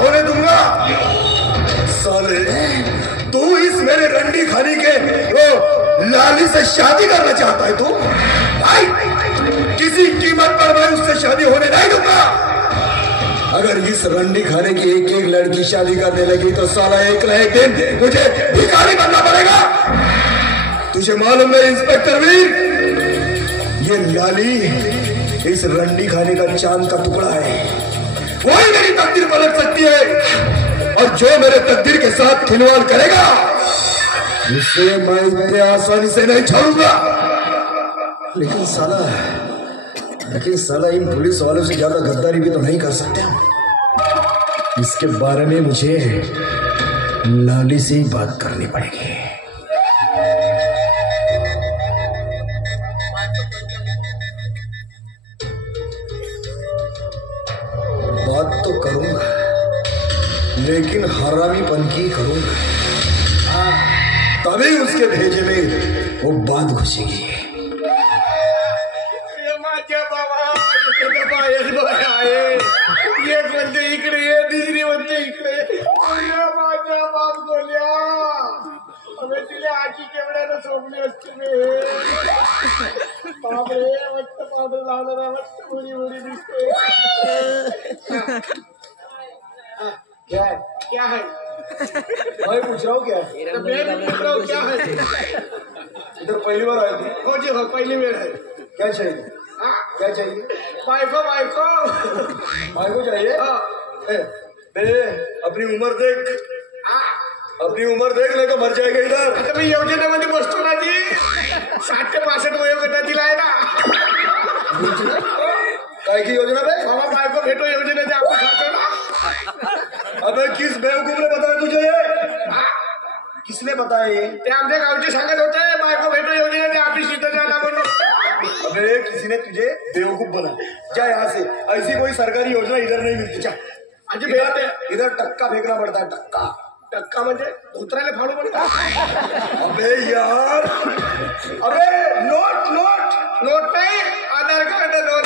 होने दूंगा। साले तू इस मेरे रंडी खानी के वो लाली से शादी करना चाहता है तू? भाई किसी कीमत पर मैं उससे शादी होने नहीं दूंगा। अगर इस रंडी खाने की एक एक लड़की शादी करने लगी तो साला एक न एक दिन मुझे भिखारी बनना पड़ेगा। तुझे मालूम है इंस्पेक्टर वीर, ये लाली इस रंडी खाने का चांद का टुकड़ा है। वही मेरी तकदीर पलट सकती है और जो मेरे तकदीर के साथ खिलवाड़ करेगा उसे मैं इतने आसानी से नहीं छोड़ूंगा। लेकिन साला इन पुलिस वालों से ज्यादा गद्दारी भी तो नहीं कर सकते हम। इसके बारे में मुझे लाली से ही बात करनी पड़ेगी। बात तो करूंगा लेकिन हरामीपन की करूंगा, तभी उसके भेजे में वो बात घुसेगी। एक म्हणते इकडे ये, दुसरी म्हणते इकडे। माझ्या बाप बोल्या अबे तुला आजी केवढ्यानं सोडली असते रे। बापरे मस्त पावडर लावलं ना, मस्त बुरी बुरी दिसते। क्या है क्या है? मैं पूछ रहा हूँ क्या है? मैं भी पूछ रहा हूँ क्या है? इधर पहली बार आए थे? हो जी हो, पहली बार है। क्या चाहिए? क्या चाहिए? बाइको बाइको बाइको चाहिए? अपनी उम्र देख, अपनी उम्र देख नहीं तो मर जाएगा इधर। आता मी योजनेमध्ये बसतो ना ती 60 ते 65 वयोगटातील आहे ना। काय की योजना बे? बाबा बायको भेटो योजनेचे आपण खातो ना। अबे किस बेवकूफ ने बताया तुझे ये? किसने बताया ये? ते आमच्या गावचे सांगत होते बायको भेटो योजनेचे ऑफिस इथं जाना म्हणून। अबे किसी ने तुझे बेवकूफ बना। जा यहाँ से, ऐसी कोई सरकारी योजना इधर नहीं मिलती। जा अजी इधर टक्का फेंकना पड़ता है। टक्का टक्का म्हणजे धोत्राले फाडू म्हणतो। अबे यार, अबे नोट नोट नोट नाही, आधार कार्ड नोट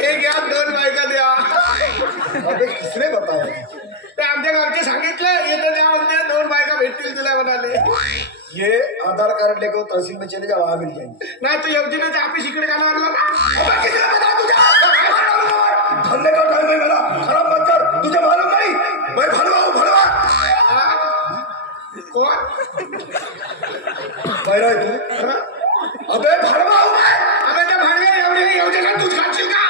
एक घ्या, 2 बायका द्या। अबे किसने बताया? ते आमच्या गावचे सांगितलं येतं द्या म्हणते, 2 बायका भेटतील तुला म्हणाले। ये आधार कार्ड लेकर तहसील में चले जाओ, वहां मिल जाएंगे। नाही तो योजनेचे ऑफिस इकडे का लागला ना? अबे किसने बताया तुझे? धंधे का टाइम है मेरा, खराब मत कर। तुझे मालूम नहीं मैं भरवा हूँ, भरवा। कोण बहरा है तू? अबे भरवा हूँ मैं। अबे त्या भाडव्या एवढे योजना तूच खाशील का?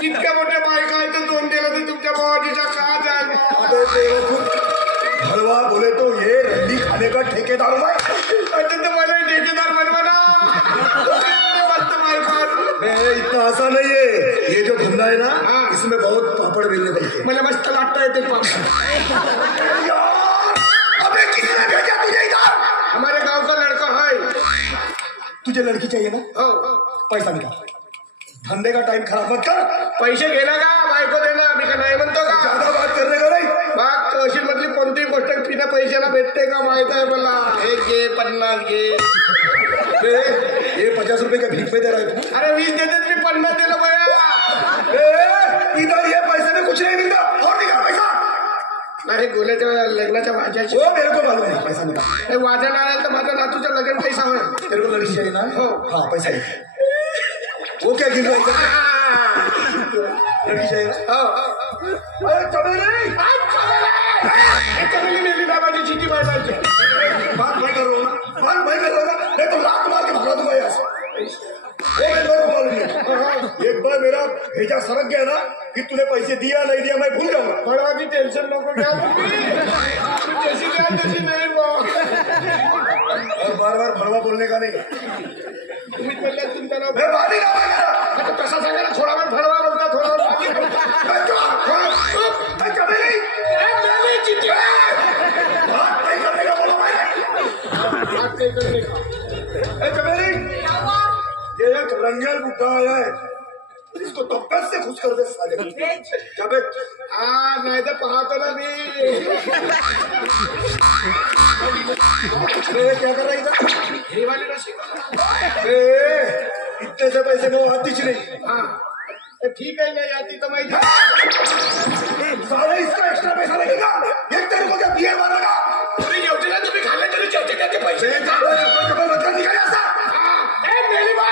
इतक्या मोठ्या बायका आहेत, 2 दिलं तर तुमच्या भावाजीचा का जायला? भरवा बोले तो ये रंडी खाने का ठेकेदार हूँ मैं। तो मला ठेकेदार बनवा ना। मस्त बायका। इतना आसान नहीं है ये जो धंधा है ना, इसमें बहुत पापड़ बेलने पड़ते हैं। मला मस्त लागता येते पापड़। अबे किसने भेजा तुझे इधर? हमारे गांव का लड़का है। तुझे लड़की चाहिए ना? हो पैसा निकाल। धंधे का टाइम खराब मत कर। पैसे घेला का बायको देणार? मी का नाही म्हणतो का? ज्यादा बात करने का नहीं। बाग तहसील मधली कोणतीही गोष्ट बिना पैशाला भेटते का माहित आहे मला? 1 घे 50 घे। ये 50 रुपए का भीख पे दे रहा है तू? अरे 20 देते मी 50 दिलं बया। इधर ये पैसे में कुछ नहीं मिलता। और निकाल पैसा। अरे गोल्याच्या लग्नाच्या वाजाची वो मेरे को मालूम है, पैसा निकाल। वाजा नाही आला तर माझ्या नातूच्या लग्न पैसा होईल। तेरे को लड़की चाहिए ना? हो हाँ पैसा है। वो क्या गिन रहा है? लड़की चाहिए ना? अरे चमेली चमेली मेली ना माझी चिठी मारायची। बात मैं कर रहा हूँ ना, बात मैं कर रहा हूँ ना, नहीं तो लात मार के भगा दूंगा यहाँ से। मेरे को मालूम नहीं। एक बार मेरा भेजा सरक गया ना, कि तूने पैसे दिया नहीं दिया मैं भूल जाऊंगा। बड़ा की टेंशन नको घ्या तुम्ही। जैसी द्या तशी नाही और बार बार भरवा बोलने का नहीं। तुम्ही पहिल्या तुमच्या नाव मैं बात ही ना मानेगा। कसा सांगायला थोडा वेळ भरवा बोलता, थोडा वेळ बाकी बोलता। मैं कभी नहीं चिठी बात नहीं करने का बोला मैंने। बात नहीं करने का। कभी नहीं। ये एक रंगल बुढ़ा आया है, इसको तब्बत से खुश कर दे साले। नाही तर पाहतो ना मी। क्या कर रहा है इधर? ही वाली रशी से पैसे मग आतीच नाही. हाँ ठीक है, नहीं आती तो मैं साले इसका एक्स्ट्रा पैसा लगेगा. एक तेरे को क्या बियर मारेगा. तुम्ही योजना तुम्ही खाल्ले तरी जेवते त्याचे पैसे निकाले असा. मेरी बात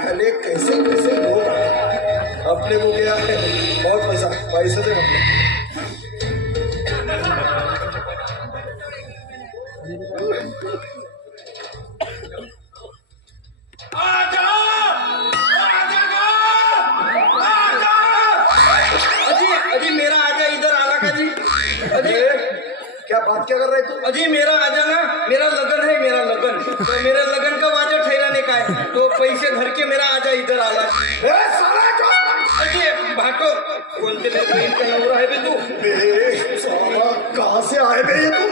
साले कैसे कैसे लोग अपने को क्या बहुत पैसा दे अजी मेरा आजा इधर आला का जी. अजी क्या बात क्या कर रहे तू. अजी मेरा आजा ना, मेरा लगन है, मेरा लगन. तो मेरे लगन का वाजा ठहराने का है, तो पैसे भर के मेरा आजा इधर आला. अजी भाटो बोलते नवरा है बे तू. कहाँ से आए बे ये तू.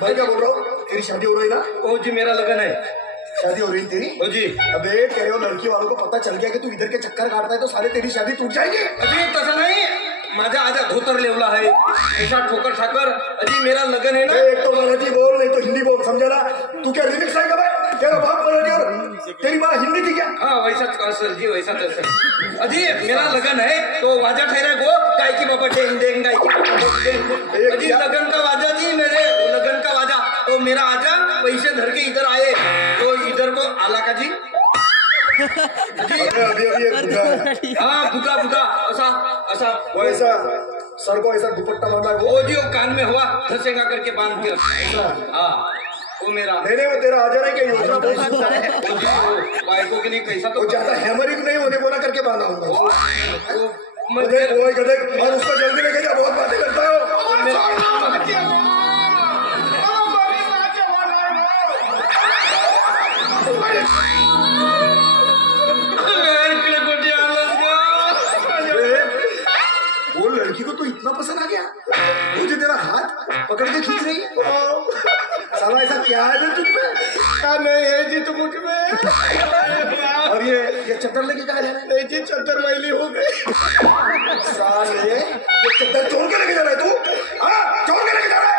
भाई क्या बोल रहा हूँ. तेरी शादी हो रही ना. ओ जी मेरा लगन है. शादी हो रही तेरी. ओ जी. अबे तेरे वो लड़की वालों को पता चल गया कि तू इधर के चक्कर काटता है तो साले तेरी शादी टूट जाएगी. अजी तसं नाही, माझा आजा धोतर लेवला है, ऐसा ठोकर ठाकर. अजी मेरा लगन है ना. एक तो मराठी बोल नहीं तो हिंदी बोल. समझा ना. तू क्या रिमिक्स है का भाई. तेरा बाप मराठी और तेरी माँ हिंदी थी क्या. हाँ वैसाच असेल जी, वैसाच असेल. अजी मेरा लगन है तो वाजा ठहरा गो काय की बाबा डेंग डेंग काय की. अजी लगन का वाजा जी, मेरे लगन का वाजा. तो मेरा आजा पैसे धर के इधर आए तो इधर को आला का जी. अभी हाँ बुका बुका ऐसा ऐसा वो ऐसा सर को ऐसा दुपट्टा बांधा है वो जी वो कान में हुआ धसेगा करके बांध के रखा. हाँ वो मेरा नहीं वो तेरा आ जाने की योजना बहुत अच्छा है. वो जी वो बाइकों के लिए कैसा तो वो ज्यादा हैमरिंग नहीं होने बोला करके बांधा हूँ. वो गधे और उसको जल्दी लेके जा. बहुत बातें करता हो. वो लड़की को तो इतना पसंद आ गया मुझे तेरा हाथ पकड़ के खींच रही है. साला ऐसा क्या है बे तुझमें. क्या नहीं है जी तुम मुझ में. और ये चद्दर लेके जा रहा है. नहीं जी चद्दर मैली हो गई. साले ये चद्दर चोर के लेके जा रहा है तू. हाँ चोर के लेके जा रहा है.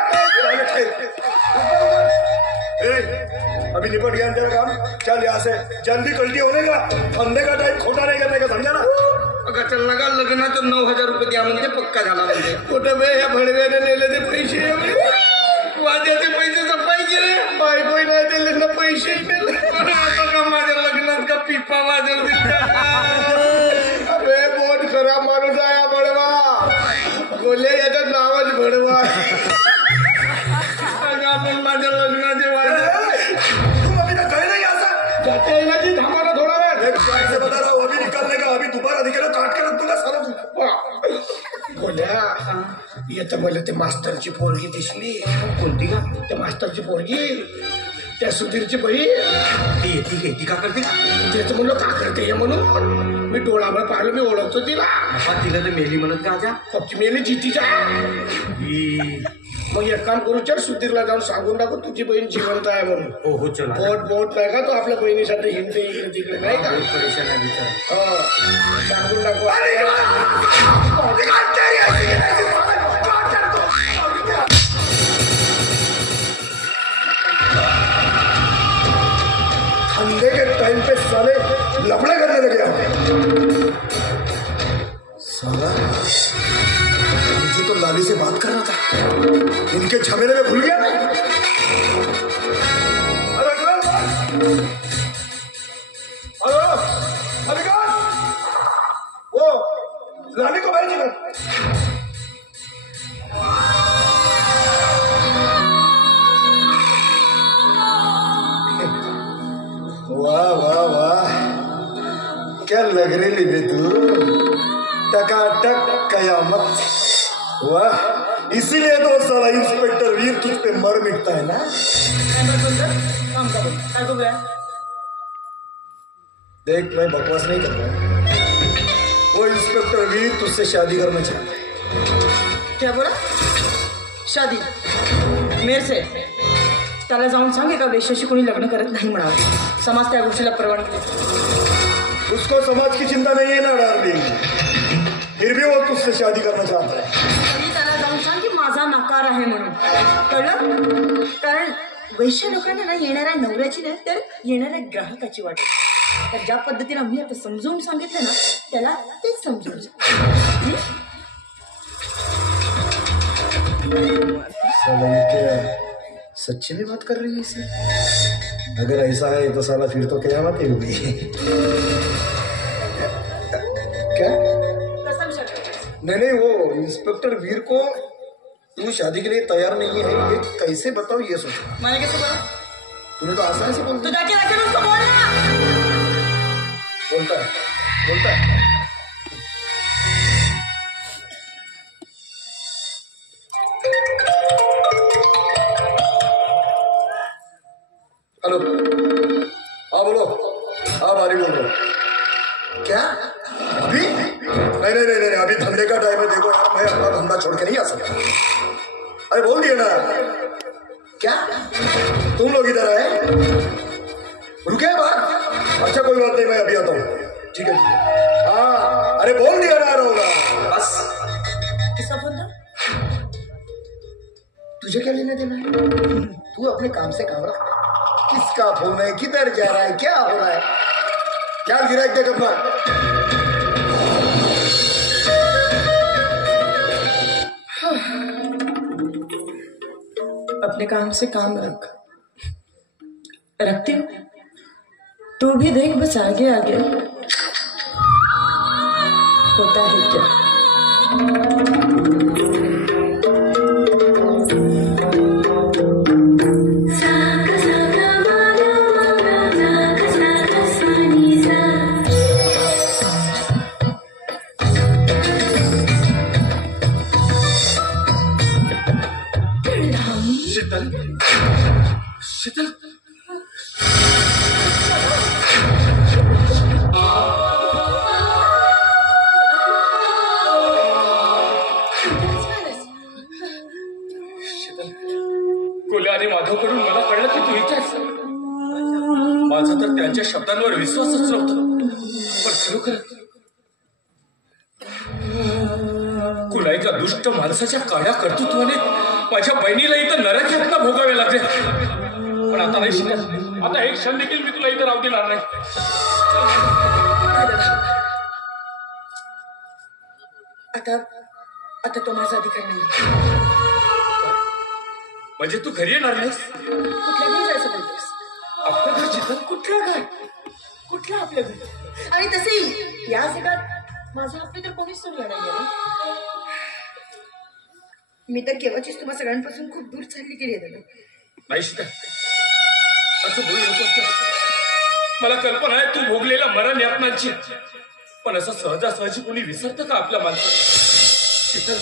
अभी निपट गया तेरा काम. चल यहाँ से जल्दी कल्टी होने का. अंधे का टाइम खोटा नहीं करने का. समझा ना. अगर चल लगा लग्न तर 9,000 रुपये द्या म्हणजे पक्का झाला. म्हणजे कुठं बे या भडव्याने नेले ते पैसे. वाद्याचे पैसे जपायचे रे. बायको नाही दिले ना पैसे नेले. आता का माझ्या लग्नात का पिप्पा वाजवतील अबे बोट खराब माणूस आहे हा भडवा. बोले याच्यात नावच भडवा. आपण माझ्या लग्नाचे वाजे तुम अभी तक गए नहीं यहाँ से. जाते हैं ना जी थांबा थोडा वेळ. ऐसे बता रहा हूँ अभी निकलने का. अभी दोबारा दिखेगा काट के रख दूंगा साला तू. बोल्या येतं मला ते मास्तरची पोरगी दिसली. कोणती का. त्या मास्तरची पोरगी त्या सुधीरची बहीण. ती येते का ती का करते का. त्याचं म्हणलं का करते हे म्हणून मी डोळाभर पाहिलं. मी ओळखतो तिला. हा तिला तर मेली म्हणत का आजा. पप्पी मेली जितीच्या. मग एक काम करू चल सुधीरला जाऊन सांगून टाकू तुझी बहीण जिवंत आहे म्हणून. हो हो चला. बोट नाही का तो आपल्या बहिणीसाठी हिंदे इकडे तिकडे नाही का. परेशान आहे बिचारा. हो सांगून टाकू. अंधे के टाइम पे साले लफड़े करने लगे. साला मुझे तो लाली से बात करना था. इनके झमेले में भूल गया. हेलो अभिकाश वो लाली को भेज दे. वाह वाह वाह क्या लग रही बे तू. टकाटक कयामत. वाह इसीलिए तो साला इंस्पेक्टर वीर तुझ पे मर मिटता है ना. देख मैं बकवास नहीं कर रहा. वो इंस्पेक्टर वीर तुझसे शादी करना चाहता है. क्या बोला. शादी मेरे से. त्याला जाऊन सांग एका वेश्याशी कोणी लग्न करत नाही म्हणावं. समाज त्या गोष्टीला परवानगी देतो. उसको समाज की चिंता नहीं है ना डार्लिंग. फिर भी वो तुझसे शादी करना चाहता है. आणि त्याला जाऊन सांग की माझा नकार आहे म्हणून. कळलं. कारण वैश्य लोकांना ना येणाऱ्या नवऱ्याची नाही तर येणाऱ्या ग्राहकाची वाट. तर ज्या पद्धतीने मी आता समजून सांगितलं ना त्याला तेच समजून सच्ची में बात कर रही है इसे? अगर ऐसा है तो साला फिर तो क़यामत ही होगी. क्या? नहीं वो इंस्पेक्टर वीर को तू शादी के लिए तैयार नहीं है ये कैसे बताओ ये सोचो. मैंने कैसे बोला? तूने तो आसानी से बोल तो जाके उसको बोलना. बोलता है हेलो. हाँ बोलो. हाँ भारी बोल रहा हूँ. क्या अभी? नहीं अभी धंधे का टाइम है. देखो यार मैं अपना धंधा छोड़ के नहीं आ सकता. अरे बोल दिया ना. क्या तुम लोग इधर आए? रुके बात. अच्छा कोई बात नहीं मैं अभी आता हूँ. ठीक है. हाँ अरे बोल दिया ना रहोगा बस. किसका फोन था? तुझे क्या लेने देना है? तू अपने काम से काम रख. किसका फोन है? किधर जा रहा है? क्या हो रहा है? क्या गिरा एक देख अपना. अपने काम से काम रखती हूँ. तू भी देख बस आगे आगे होता है क्या. शीतल कोल्हे आणि माधवकडून मला कळलं की तू इथेच. माझा तर त्यांच्या शब्दांवर विश्वासच नव्हता. पण खरोखर कुणा एका दुष्ट माणसाच्या काड्या कर्तृत्वाने माझ्या बहिणीला इथं नरक यातना भोगावे लागले. पण आता नाही शिकत. आता एक क्षण देखील मी तुला इथं राहू देणार नाही. आता तो माझा अधिकार नाही. म्हणजे तू घरी येणार नाहीस? कुठल्या घरी जायचं बोलतोस? आपलं घर शीतल. कुठलं घर? कुठलं आपलं घर? आणि तसेही या जगात माझं आपलं तर कोणीच सोडलं नाही गेलं. मी तर केव्हाचीच तुम्हा सगळ्यांपासून खूप दूर चालली गेली आहे. नाही शीतल असं बोलू नकोस. मला कल्पना आहे तू भोगलेल्या मरण यातनांची. पण असं सहजासहजी कोणी विसरतं का आपल्या माणसाला? शीतल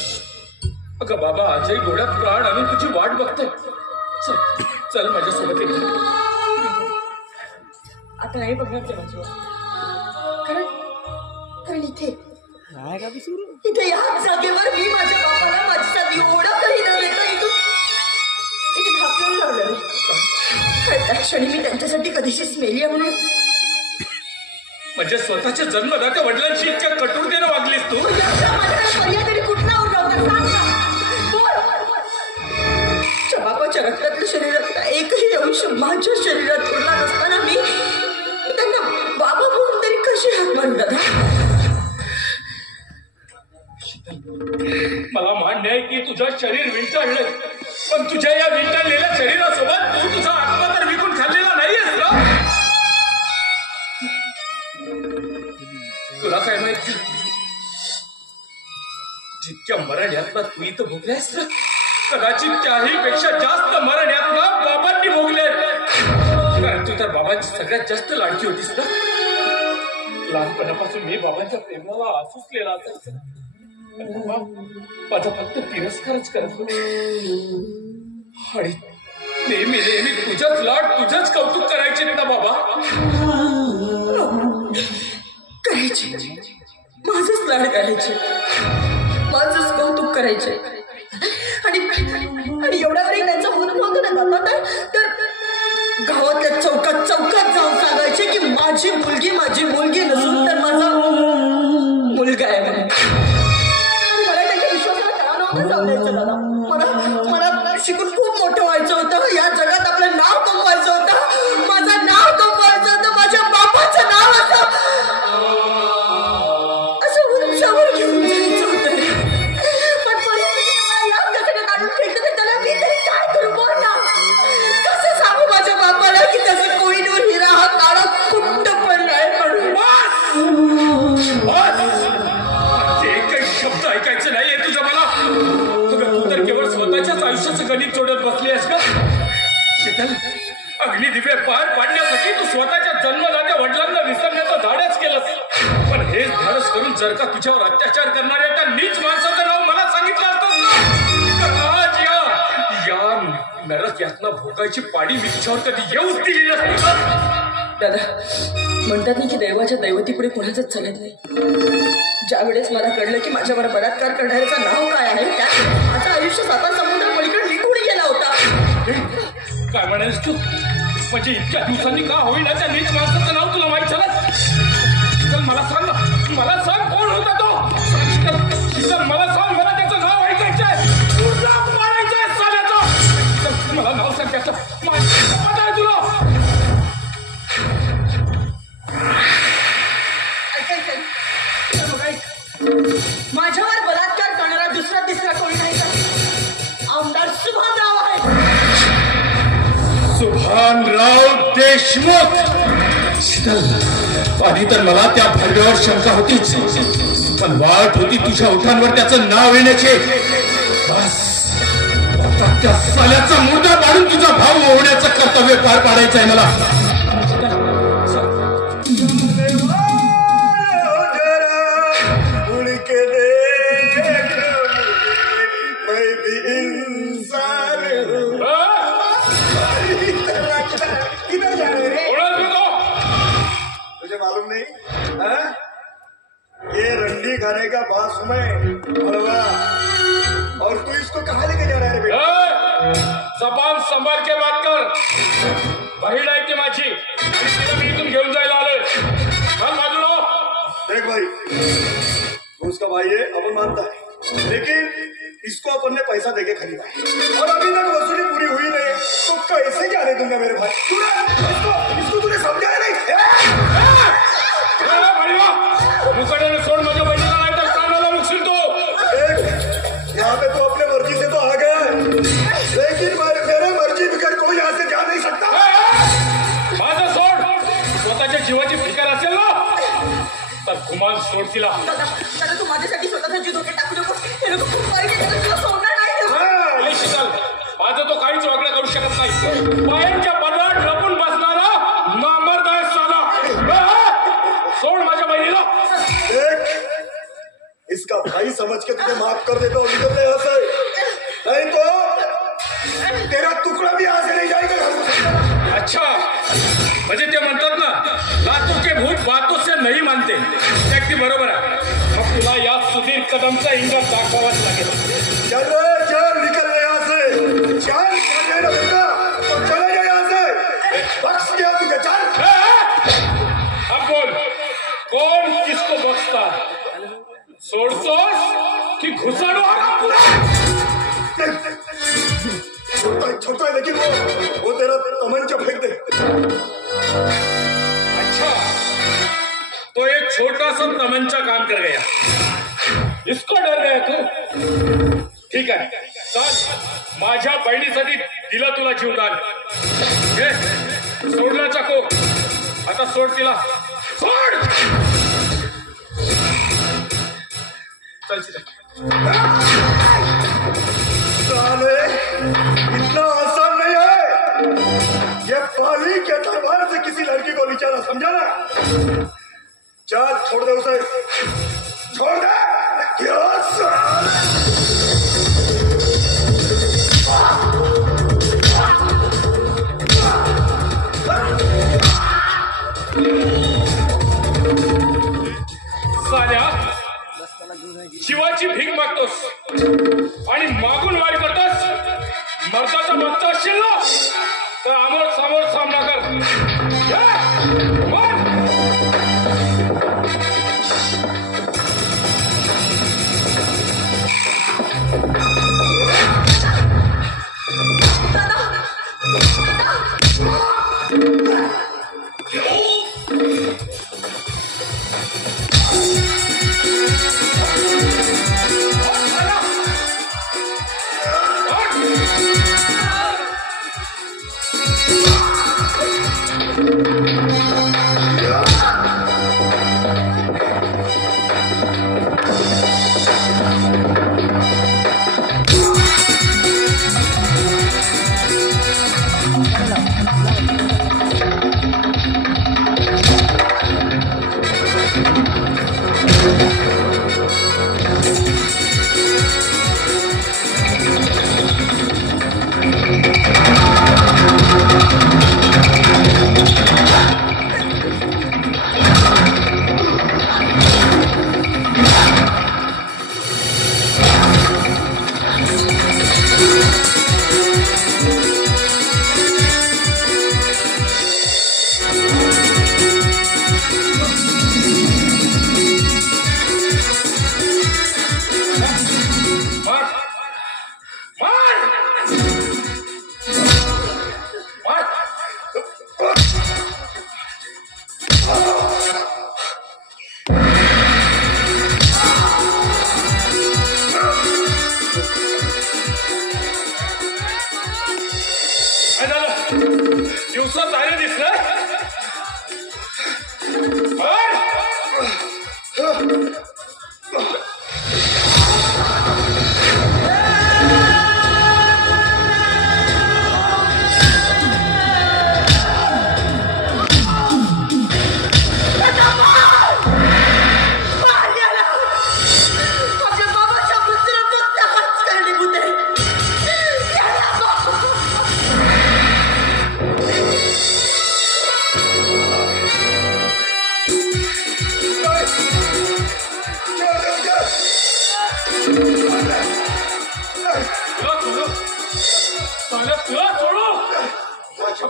अगं बाबा आजही डोळ्यात प्राण आणून तुझी वाट बघतोय. चल चल माझ्यासोबत ये. आता नाही बघणार ते माझ्यावर. कारण इथे या जागेवर मी माझ्या बापाला माझ्यासाठी एवढं काही न देता इथे ढाकून लावलं. त्या क्षणी मी त्यांच्यासाठी कधीशीच मेली आहे म्हणून. म्हणजे स्वतःच्या जन्मदात्या वडिलांशी इतक्या कठोरतेने वागलीस तू? पर्याय तरी कुठला उरवता बापाच्या रक्तातल्या शरीरातला एकही अंश माझ्या शरीरात उरला नसताना मी त्यांना बाबा म्हणून तरी कशी हात मारून दादा. मला मान्य आहे की तुझं शरीर विंटळलं. पण तुझ्या या विंटळलेल्या शरीरासोबत तू तुझा आत्मा तर विकून खाल्लेला नाहीयेस ना? तुला काय माहिती जितक्या मरण यातना तू इथं भोगल्यास ना कदाचित त्याही पेक्षा जास्त मरण यातना बाबांनी भोगले. कारण तू तर बाबांची सगळ्यात जास्त लाडकी होतीस ना. लहानपणापासून मी बाबांच्या प्रेमाला आसुसलेला असायचं. माझा फक्त तिरस्कारच करत होता. आणि नेहमी नेहमी तुझंच लाड तुझंच कौतुक करायचे ना बाबा. करायचे माझंच लाड करायचे माझंच कौतुक करायचे. आणि एवढ्या वेळी त्यांचं होत नव्हतं ना दादा. तर गावातल्या चौकात जाऊन सांगायचे की माझी मुलगी नसून तर माझा मुलगा आहे म्हणून. मला त्यांच्या विश्वासाला तळा नव्हता जाऊ द्यायचं दादा. मला शिकून खूप मोठं व्हायचं होतं. या जगात आपलं आयुष्याचं गणित जोडत बसली आहेस का? शीतल, अग्निदिव्य पार पाडण्यासाठी तू स्वतःच्या जन्मदात्या वडिलांना विसरण्याचं धाडस केलंस. पण हेच धाडस करून जर का तुझ्यावर अत्याचार करणाऱ्या त्या नीच माणसाचं नाव मला सांगितलं असतं तर आज या नरक यातना भोगायची पाडी मी तुझ्यावर कधी येऊच दिली नसती. दादा, म्हणतात ना की दैवाच्या दैवतीपुढे कोणाचंच चालत नाही. ज्या वेळेस मला कळलं की माझ्यावर बलात्कार करणाऱ्याचं नाव काय आहे त्यात माझं आयुष्य साता समुद्र पलीकडे निघून गेला होता. काय म्हणालीस तू? म्हणजे इतक्या दिवसांनी का होईना त्या नीच माणसाचं नाव तुला माहित झालं? शीतल, मला सांग ना, मला सांग कोण होता तो? शीतल, मला सांग, मला त्याचं नाव ऐकायचंय, मारायचंय साल्याचं. मला नाव सांग त्याचं, पता आहे तुला? माझ्यावर बलात्कार करणारा दुसरा तिसरा कोणी नाही तर आमदार सुभानराव आहे. सुभानराव देशमुख. शीतल, आधी तर मला त्या भरड्यावर शंका होतीच, पण वाट होती तुझ्या ओठांवर त्याचं नाव येण्याचे. बस आता त्या साल्याचा मुर्दा पाडून तुझा भाव ओढण्याचं कर्तव्य पार पाडायचं आहे मला. मालूम नहीं है? ये रंडी खाने का बास में हलवा, और तू इसको कहाँ लेके जा रहा है बेटा? जबान संभाल के बात कर. बहीण आहे ती माझी, तिला मी इथून घेऊन जायला आलोय. बाजूला देख भाई, वो उसका भाई है, अपन मानता है, लेकिन इसको अपन ने पैसा देके खरीदा है और अभी तक वसूली पूरी हुई नहीं, तो कैसे जाने दूंगा मेरे भाई? इसको तूने समझाया नहीं? मुकड्याने सोड माझ्या बहिणीला, नाही तर कानाला मुकशील तू. यहाँ पे तो अपने मर्जी से तो आ गया है, लेकिन मेरे मर्जी बिगड़ कोई यहाँ से जा नहीं सकता. माझं सोड. स्वतःच्या जीवाची फिकर असेल ना तर गुमान सोड तिला. दादा, तू माझ्यासाठी स्वतःचा जीव धोक्यात टाकू नकोस. हे लोक खूप वाईट आहे, तुला सोडणार नाही. शीतल, माझं तो काहीच वागणं करू शकत नाही. बाहेरच्या पदार्थ लपून बसणारा नामर्द आहे साला. सोड माझ्या बहिणीला. इसका भाई समझ के तुझे माफ कर देता हूँ, निकल यहाँ से, नहीं तो तेरा टुकड़ा भी यहाँ से नहीं जाएगा. अच्छा, म्हणजे ते म्हणतात ना, लातों के भूत बातों से नहीं मानते. अगदी बरोबर आहे. मग तुला या सुधीर कदमचा इंगा दाखवावाच लागेल. चल रे, चल, निकल यहाँ से. चल बेटा, तो चले जा यहाँ से. बख्श दिया तुझे, चल. अब बोल, कौन किसको बख्शता? सोडतोस की घुसाडो? छोटा है लेकिन वो तेरा तमंचा फेंक दे. अच्छा, तो एक छोटा सा तमंचा काम कर गया, इसको डर गया तू? ठीक आहे, चल, माझ्या बहिणीसाठी दिला तुला जीवदान. सोडला चाको, आता सोड तिला, सोड. चल साले, इतना आसान नहीं है ये पाली के तलवार से किसी लड़की को निचाना, समझा ना? चल, छोड़ दे उसे, छोड़ दे. साल्या, शिवाची भीक मागतोस आणि मागून वाट करतोस. मर्दाचा भक्त असशील ना तर आमोर समोर सामना कर. कसं चाले दिसलं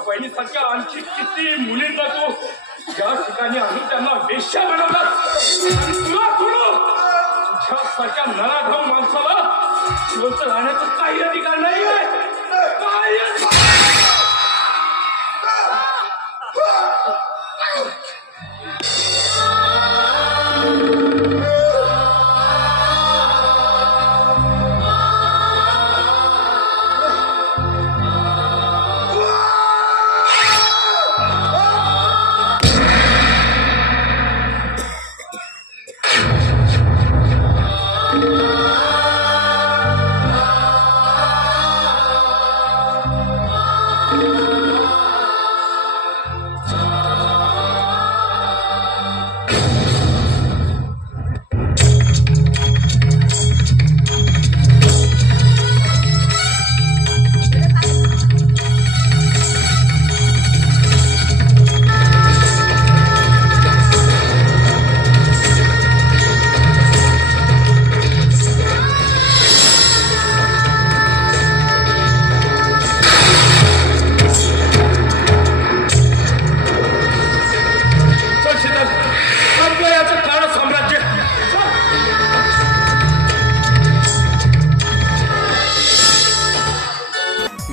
बहिणीसारख्या आणखी किती मुलींना तू या ठिकाणी आणून त्यांना वेश्या बनवतात. तुझ्यासारख्या नराधम माणसाला जिवंत राहण्याचा काही अधिकार नाही आहे.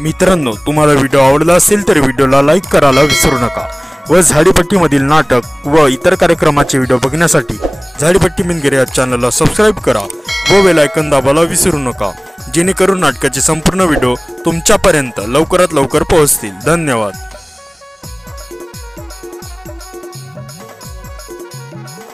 मित्रांनो, तुम्हाला व्हिडिओ आवडला असेल तर व्हिडिओला लाईक करायला विसरू नका व झाडीपट्टीमधील नाटक व इतर कार्यक्रमाचे व्हिडिओ बघण्यासाठी झाडीपट्टी मिनगिरे या चॅनलला सबस्क्राईब करा व बेल आयकॉन दाबायला विसरू नका, जेणेकरून नाटकाचे संपूर्ण व्हिडिओ तुमच्यापर्यंत लवकरात लवकर पोहोचतील. धन्यवाद.